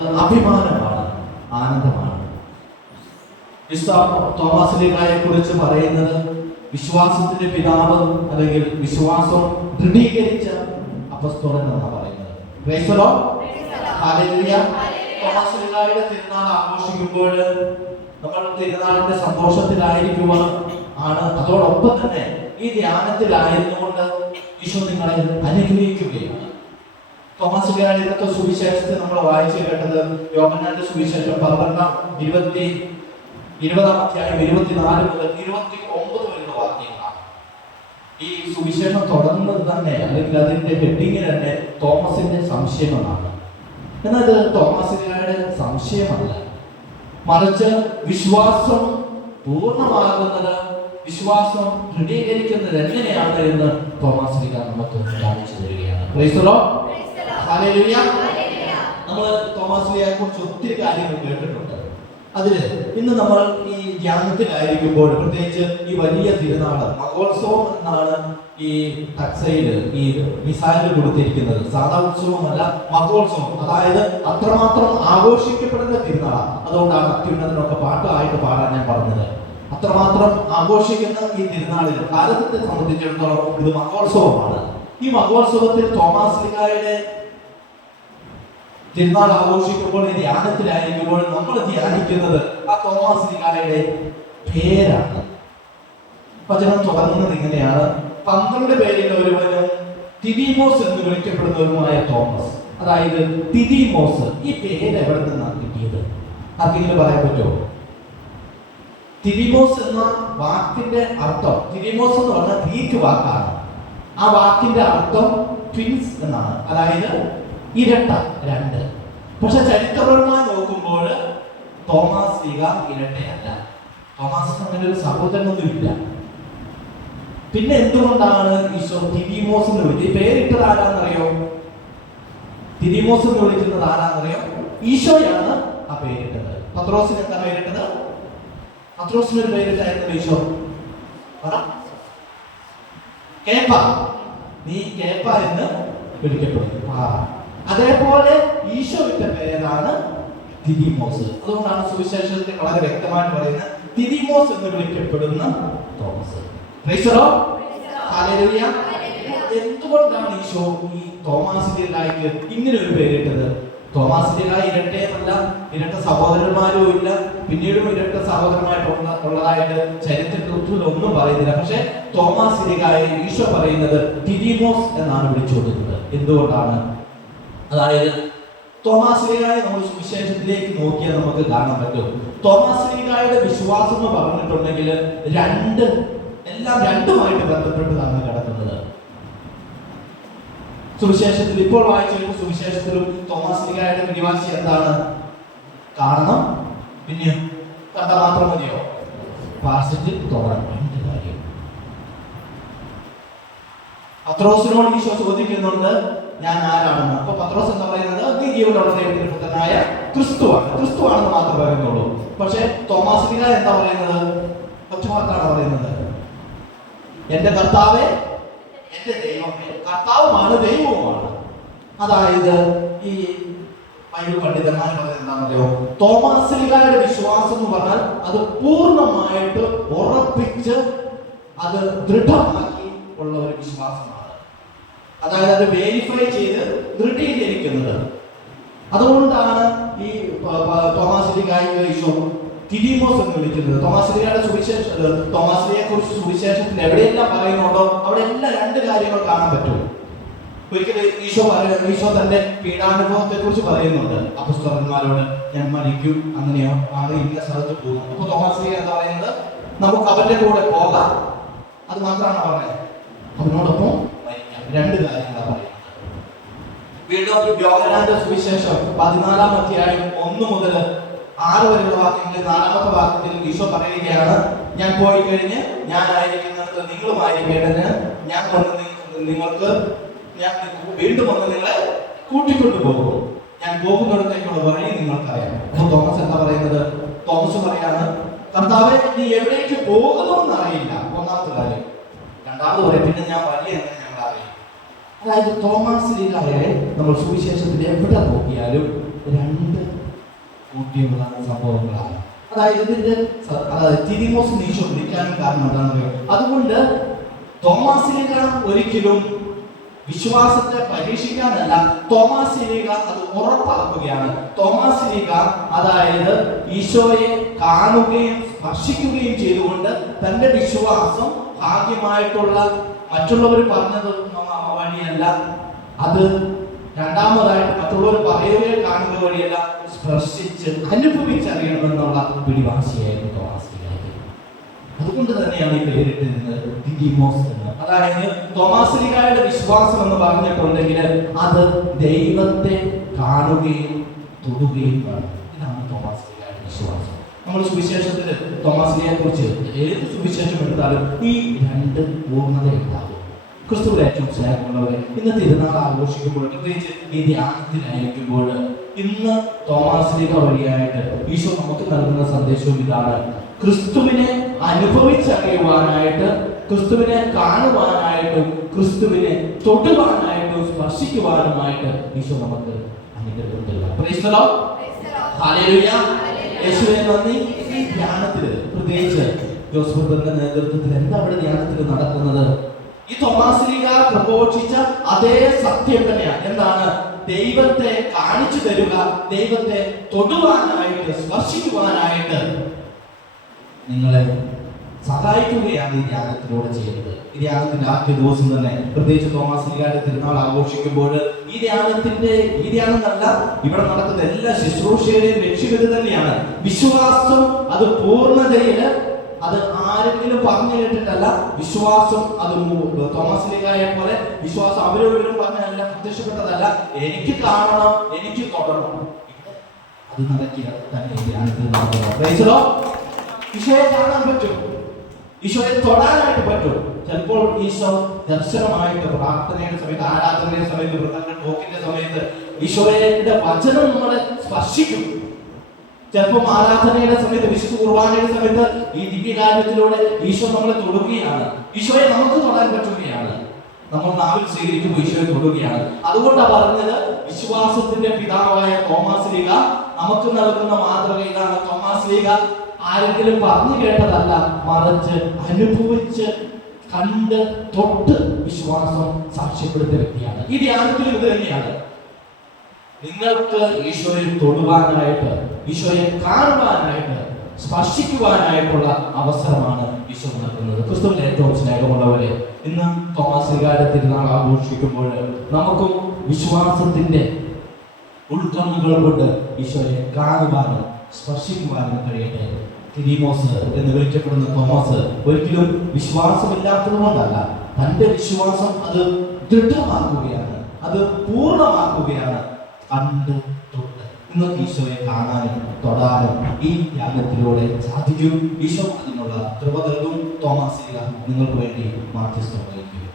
അഭിമാനമാണ്, ആനന്ദമാണ്. തോമസ് ലീഗായെ കുറിച്ച് പറയുന്നത് വിശ്വാസത്തിന്റെ പിതാവ് അല്ലെങ്കിൽ വിശ്വാസം ദൃഢീകരിച്ച അപ്പസ്തോലൻ എന്നാണ് പറയുന്നത്. Praise the lord, hallelujah. Thomas ലീഗായുടെ തിരുനാൾ ആഘോഷിക്കുമ്പോൾ നമ്മൾ തിരുനാളിന്റെ സന്തോഷത്തിലായിരിക്കുവാൻ ആണ്. അതോടൊപ്പം തന്നെ ഈ ധ്യാനത്തിലായിരുന്നുകൊണ്ട് ഈശോ നിങ്ങളെ അനുഗ്രഹിക്കുകയാണ്. തോമസ് ലീഗായുടെ ഇന്നത്തെ സുവിശേഷത്തിൽ നമ്മൾ വായിച്ചു കേട്ടത് യോഹന്നാന്റെ സുവിശേഷം 20-20 അധ്യായം 24 മുതൽ 29 വരെയുള്ള വാക്യങ്ങളാണ്. ഈ സുവിശേഷം തുടങ്ങുന്നത് തന്നെ അല്ലെങ്കിൽ അതിന്റെ ഹെഡിങ് തന്നെ തോമസിന്റെ സംശയമാണ്. എന്നാൽ ഇത് തോമസ് ലീഗായുടെ സംശയമല്ല, മറിച്ച് വിശ്വാസം പൂർണ്ണമാകുന്നത്, വിശ്വാസം ദൃഢീകരിക്കുന്നത് എങ്ങനെയാണ് എന്ന് തോമസ് ലീഗ നമുക്ക് കാണിച്ചു തരികയാണ്. Price the lord, hallelujah. നമ്മൾ തോമസ് ലീഗയെ കുറിച്ച് ഒത്തിരി കാര്യങ്ങൾ കേട്ടിട്ടുണ്ട്. അതില് ഇന്ന് നമ്മൾ ഈ ധ്യാനത്തിലായിരിക്കുമ്പോൾ പ്രത്യേകിച്ച് ഈ വലിയ തിരുനാള് മഹോത്സവം എന്നാണ് ഈ ടക്സയില് ഈ മിസൈല് കൊടുത്തിരിക്കുന്നത്. സാധാ ഉത്സവമല്ല, മഹോത്സവം. അതായത് അത്രമാത്രം ആഘോഷിക്കപ്പെടുന്ന തിരുനാളാണ്. അതുകൊണ്ടാണ് അത്യുന്നതിനൊക്കെ പാട്ടായിട്ട് പാടാൻ ഞാൻ പറഞ്ഞത്. അത്രമാത്രം ആഘോഷിക്കുന്ന ഈ തിരുനാളിൽ ഭാരതത്തെ സംബന്ധിച്ചിടത്തോളം ഇത് മഹോത്സവമാണ്. ഈ മഹോത്സവത്തിൽ തോമസ് ലീഗായുടെ തിരുനാൾ ആഘോഷിക്കുമ്പോൾ ഈ ധ്യാനത്തിലായിരിക്കുമ്പോൾ നമ്മൾ ധ്യാനിക്കുന്നത് ആ തോമസ് ലീഗായുടെ പേരാണ്. വചനം തുടങ്ങുന്നത് ഇങ്ങനെയാണ്: 12 പേരിൽ ഒരുവനും തിദിമോസ് എന്ന് വിളിക്കപ്പെടുന്നവരുമായ തോമസ്. അതായത് തിദിമോസ്, ഈ പേര് എവിടെ നിന്നാണ് കിട്ടിയത്? ആർക്കെങ്കിലും പറയാൻ പറ്റുമോ? തിദിമോസ് എന്ന വാക്കിന്റെ അർത്ഥം, തിദിമോസ് എന്ന് പറഞ്ഞ ഗ്രീക്ക് വാക്കാണ്. ആ വാക്കിന്റെ അർത്ഥം ട്വിൻസ് എന്നാണ്, അതായത് ഇരട്ട, രണ്ട്. പക്ഷെ ചരിത്രപരമായി നോക്കുമ്പോൾ തോമസ് ലീഗ ഇരട്ടയല്ല. തോമസ് അങ്ങനെ ഒരു സഹോദരനൊന്നുമില്ല. പിന്നെ എന്തുകൊണ്ടാണ് ഈശോ തിദിമോസ് എന്ന് വിളിച്ചത്? പേരിട്ടത് ആരാന്നറിയോ? തിദിമോസ് എന്ന് വിളിക്കുന്നത് ആരാന്നറിയോ? ഈശോയാണ് ആ പേരിട്ടത്. പത്രോസിന് എന്താ പേരിട്ടത്? പത്രോസിന് ഒരു പേരിട്ടായിരുന്നു ഈശോ. കേപ്പ, നീ കേപ്പ എന്ന് വിളിക്കപ്പെടുന്നു. അതേപോലെ ഈശോ ഇട്ട പേരാണ് തിദിമോസ്. അതുകൊണ്ടാണ് സുവിശേഷത്തിൽ വളരെ വ്യക്തമായിട്ട് പറയുന്നത് തിദിമോസ് എന്ന് വിളിക്കപ്പെടുന്ന Thomas. Price the lord, hallelujah. എന്തുകൊണ്ടാണ് ഈശോ ഈ തോമസ് ലീഗായ്ക്ക് ഇങ്ങനെ ഒരു പേരിട്ടത്? തോമസ് ലീഗ ഇരട്ടയെന്നല്ല, ഇരട്ട സഹോദരന്മാരും ഇല്ല, പിന്നീടും ഇരട്ട സഹോദരന്മായിട്ടുള്ളതായിട്ട് ചരിത്രത്തിൽ ഒന്നും പറയുന്നില്ല. പക്ഷെ തോമസ് ലീഗായെ ഈശോ പറയുന്നത് തിദിമോസ് എന്നാണ് വിളിച്ചുകൊടുക്കുന്നത്. എന്തുകൊണ്ടാണ്? അതായത് തോമസ് ലീഗായെ നമ്മൾ സുവിശേഷത്തിലേക്ക് നോക്കിയാൽ നമുക്ക് കാണാൻ പറ്റും. തോമസ് ലീഗായുടെ വിശ്വാസം എന്ന് പറഞ്ഞിട്ടുണ്ടെങ്കിൽ എല്ലാം രണ്ടുമായിട്ട് ബന്ധപ്പെട്ടതാണ് കിടക്കുന്നത്. സുവിശേഷത്തിൽ ഇപ്പോൾ വായിച്ചു വരുന്ന സുവിശേഷത്തിലും തോമസ് ലീഗായുടെ പിടിവാശി എന്താണ്? കാണണം, പിന്നെ കണ്ട മാത്രം മതിയോ? പാർശ്വത്തിൽ തുടരണം. രണ്ട് കാര്യം. പത്രോസിനോട് ഈശോ ചോദിക്കുന്നുണ്ട്, ഞാൻ ആരാണെന്ന്. അപ്പൊ പത്രോസ് എന്താ പറയുന്നത്? നീ ജീവനുള്ള ദൈവത്തിന്റെ പുത്രനായ ക്രിസ്തുവാണെന്ന് മാത്രം പറയുന്നുള്ളൂ. പക്ഷെ തോമസ് ലീഗ എന്താ പറയുന്നത്? ഒറ്റവാക്കാണ് പറയുന്നത്, എന്റെ കർത്താവേ, എന്റെ ദൈവമേ. കർത്താവുമാണ്, ദൈവവുമാണ്. അതായത് ഈ ബൈബിൾ പണ്ഡിതന്മാർ പറയുന്നത് എന്താണെന്നറിയോ? തോമസ് ലീഗായുടെ വിശ്വാസം എന്ന് പറഞ്ഞാൽ അത് പൂർണ്ണമായിട്ട് ഉറപ്പിച്ച് അത് ദൃഢമാക്കി ഉള്ള ഒരു വിശ്വാസമാണ്. അതായത് അത് വെരിഫൈ ചെയ്ത് ദൃഢീകരിക്കുന്നത്. അതുകൊണ്ടാണ് ഈ തോമസ് ലീഗായെ ഈശോ തിദിമോസ് എന്ന് വിളിക്കുന്നത്. തോമസ് ലീഗയുടെ തോമസ് ലീഗയെ കുറിച്ച് സുവിശേഷത്തിൽ എവിടെയെല്ലാം പറയുന്നുണ്ടോ അവിടെ എല്ലാം രണ്ട് കാര്യങ്ങൾ കാണാൻ പറ്റും. ഒരിക്കലും ഈശോ തന്റെ പീഡാനുഭവത്തെ കുറിച്ച് പറയുന്നുണ്ട് അപ്പോസ്തലന്മാരോട്, ഞാൻ മരിക്കും, അങ്ങനെയോ ആണ്, ഇന്ന സ്ഥലത്ത് പോകും. അപ്പൊ തോമസ് ലീഗ എന്താ പറയുന്നത്? നമുക്ക് അവന്റെ കൂടെ പോകാം. അത് മാത്രമാണ് പറഞ്ഞത്, അതിനോടൊപ്പം മരിക്കാം. രണ്ട് കാര്യങ്ങളാണ് പറയുന്നത്. വീണ്ടും യോഹന്നാന്റെ സുവിശേഷം 14 അധ്യായം 1 മുതൽ 6 വരെയുള്ള വാക്യങ്ങളിൽ 4ാമത്തെ വാക്യത്തിൽ ഈശോ പറയുകയാണ്, ഞാൻ പോയി കഴിഞ്ഞ് ഞാനായിരിക്കുന്നിടത്ത് നിങ്ങളുമായിരിക്കേണ്ടതിന് ഞാൻ വീണ്ടും വന്ന് നിങ്ങളെ കൂട്ടിക്കൊണ്ടു പോകും. ഞാൻ പോകുന്നിടത്തേക്കുള്ള വഴി നിങ്ങൾക്കറിയാം. അപ്പൊ തോമസ് എന്താ പറയുന്നത്? തോമസ് പറയാണ്, കർത്താവേ, നീ എവിടേക്ക് പോകുന്നുവെന്ന് അറിയില്ല. ഒന്നാമത്തെ കാര്യം. രണ്ടാമത് പറയും, പിന്നെ ഞാൻ വഴി എന്ന് ഞങ്ങൾ അറിയും. അതായത് തോമസ് ലീഗായെ നമ്മൾ സുവിശേഷത്തിൽ എവിടെ നോക്കിയാലും രണ്ട് ഒക്കെയുള്ള സംഭവങ്ങളാണ്. അതായത് ഇതിന്റെ തിദിമോസ് ഈശോ വിളിക്കാനും കാരണം എന്താണെന്ന് അതുകൊണ്ട് തോമാസിലേക്ക ഒരിക്കലും വിശ്വാസത്തെ പരീക്ഷിക്കാനല്ല, തോമാസിലേക്ക അത് ഉറപ്പാക്കുകയാണ്. തോമാസിലേക്ക അതായത് ഈശോയെ കാണുകയും സ്പർശിക്കുകയും ചെയ്തുകൊണ്ട് തന്റെ വിശ്വാസം ഭാഗ്യമായിട്ടുള്ള മറ്റുള്ളവർ പറഞ്ഞത് വഴിയല്ല, അത് രണ്ടാമതായിട്ട് മറ്റുള്ളവർ പറയുകയോ കാണുക വഴിയല്ല, സ്പർശിച്ച് അനുഭവിച്ചറിയണമെന്നുള്ള പിടിവാശിയായിരുന്നു തോമാസ്. അതുകൊണ്ട് തന്നെയാണ് ഈ പേരിട്ടിരുന്നത് ദിദിമോസ് എന്ന്. അതായത് തോമാശ്ലീഹായുടെ വിശ്വാസം എന്ന് പറഞ്ഞിട്ടുണ്ടെങ്കിൽ അത് ദൈവത്തെ കാണുകയും തൊടുകയും വേണം. ഇതാണ് തോമാശ്ലീഹായുടെ വിശ്വാസം. നമ്മൾ സുവിശേഷത്തിൽ തോമാശ്ലീഹയെ കുറിച്ച് ഏത് സുവിശേഷം എടുത്താലും ഈ രണ്ട് പൂർണ്ണത ഉണ്ടാകും. ക്രിസ്തുവിൽ ഏറ്റവും സ്നേഹമുള്ളവരെ, ഇന്ന് തിരുനാൾ ആഘോഷിക്കുമ്പോൾ, പ്രത്യേകിച്ച് ഈ ധ്യാനത്തിനായിരിക്കുമ്പോൾ, ഇന്ന് തോമാശ്ലീഹ വഴിയായിട്ട് ഈശോ നമുക്ക് നൽകുന്ന സന്ദേശവും ഇതാണ്: ക്രിസ്തുവിനെ അനുഭവിച്ചറിയുവാനായിട്ട്, ക്രിസ്തുവിനെ കാണുവാനായിട്ടും, ക്രിസ്തുവിനെ തൊടുവാനായിട്ടും സ്പർശിക്കുവാനുമായിട്ട് ഈശോ നമുക്ക് അനുഗ്രഹം തരുക. പ്രൈസ് ദി ലോർഡ്, ഹല്ലേലൂയ, യേശുവേ നന്ദി. ഈ ധ്യാനത്തിൽ പ്രത്യേകിച്ച് ജോസഫ് ബ്രദറിന്റെ നേതൃത്വത്തിൽ എന്താ അവിടെ ധ്യാനത്തിൽ നടക്കുന്നത്? ഈ തോമാശ്ലീഹ പ്രഘോഷിച്ച അതേ സത്യം തന്നെയാണ്. എന്താണ്? ദൈവത്തെ കാണിച്ചു തരുക, ദൈവത്തെ തൊടുവാനായിട്ട്, സ്പർശിക്കുവാനായിട്ട് നിങ്ങളെ സഹായിക്കുകയാണ് ഈ ധ്യാനത്തിലൂടെ ചെയ്യുന്നത്. ഈ ധ്യാനത്തിന്റെ ആദ്യ ദിവസം തന്നെ, പ്രത്യേകിച്ച് തോമാശ്ലീഹയുടെ തിരുനാൾ ആഘോഷിക്കുമ്പോൾ, ഈ ധ്യാനമല്ല, ഇവിടെ നടക്കുന്ന എല്ലാ ശുശ്രൂഷയുടെയും ലക്ഷ്യം ഇത് തന്നെയാണ്. വിശ്വാസം അത് പൂർണ്ണതയില്, അത് ആരെങ്കിലും പറഞ്ഞു കേട്ടിട്ടല്ല. വിശ്വാസം അത് തോമാശ്ലീഹയെ പോലെ വിശ്വാസം അവരവരും പറഞ്ഞല്ല, പ്രത്യക്ഷപ്പെട്ടതല്ല. എനിക്ക് കാണണം, എനിക്ക് തൊടണം, അത് നടക്കിയ തന്നെ ധ്യാനത്തിൽ നടക്കുക. ഈശോയെ കാണാൻ പറ്റും, ഈശോയെ തൊടാനായിട്ട് പറ്റും. ചിലപ്പോൾ ഈശോ ദർശനമായിട്ട് പ്രാർത്ഥനയുടെ സമയത്ത്, ആരാധനയുടെ സമയത്ത്, വൃത്തങ്ങൾ ടോക്കിന്റെ സമയത്ത് ഈശോയുടെ വചനം നമ്മളെ സ്പർശിക്കും. ചിലപ്പോൾ ആരാധനയുടെ സമയത്ത്, വിശുദ്ധ കുർബാനയുടെ സമയത്ത് ഈ ദിവ്യകാര്യത്തിലൂടെ ഈശോ നമ്മളെ തൊടുകയാണ്. ഈശോയെ നമുക്ക് തൊടാൻ പറ്റുകയാണ്. നമ്മൾ നാവിൽ സ്വീകരിക്കുമ്പോൾ ഈശോയെ തൊടുകയാണ്. അതുകൊണ്ടാണ് പറഞ്ഞത്, വിശ്വാസത്തിന്റെ പിതാവായ തോമാശ്ലീഹ നമുക്ക് നൽകുന്ന മാതൃക ഇതാണ്. തോമാശ്ലീഹ ആരെങ്കിലും പറഞ്ഞു കേട്ടതല്ല, മറിച്ച് അനുഭവിച്ച് കണ്ട് തൊട്ട് വിശ്വാസം സാക്ഷ്യപ്പെടുത്തിയ വ്യക്തിയാണ്. ഈ ധ്യാനത്തിൽ ഇത് തന്നെയാണ്. നിങ്ങൾക്ക് ഈശോയെ തൊടുവാനായിട്ട്, ഈശോയെ കാണുവാനായിട്ട്, സ്പർശിക്കുവാനായിട്ടുള്ള അവസരമാണ് ഈശോ നൽകുന്നത്. ക്രിസ്തുവിൽ ഏറ്റവും സ്നേഹമുള്ളവരെ, ഇന്ന് തോമാശ്ലീഹയുടെ തിരുനാൾ ആഘോഷിക്കുമ്പോൾ നമുക്കും വിശ്വാസത്തിന്റെ ഉൾക്കണ്ണുകൾ കൊണ്ട് ഈശോയെ കാണുവാനും സ്പർശിക്കുവാനും കഴിയട്ടെ. ദിദിമോസ് എന്ന് വിളിക്കപ്പെടുന്ന തോമസ് ഒരിക്കലും വിശ്വാസമില്ലാത്തത് കൊണ്ടല്ല, തന്റെ വിശ്വാസം അത് ദൃഢമാക്കുകയാണ്, അത് പൂർണ്ണമാക്കുകയാണ്. കണ്ട് തൊട്ട് ഇന്ന് ഈശോയെ കാണാനും തൊടാനും ഈ ധ്യാനത്തിലൂടെ സാധിക്കും. ഈശോ അതിനുള്ള കൃപ നൽകും. തോമാശ്ലീഹ നിങ്ങൾക്ക് വേണ്ടി മാധ്യസ്ഥം വഹിക്കും.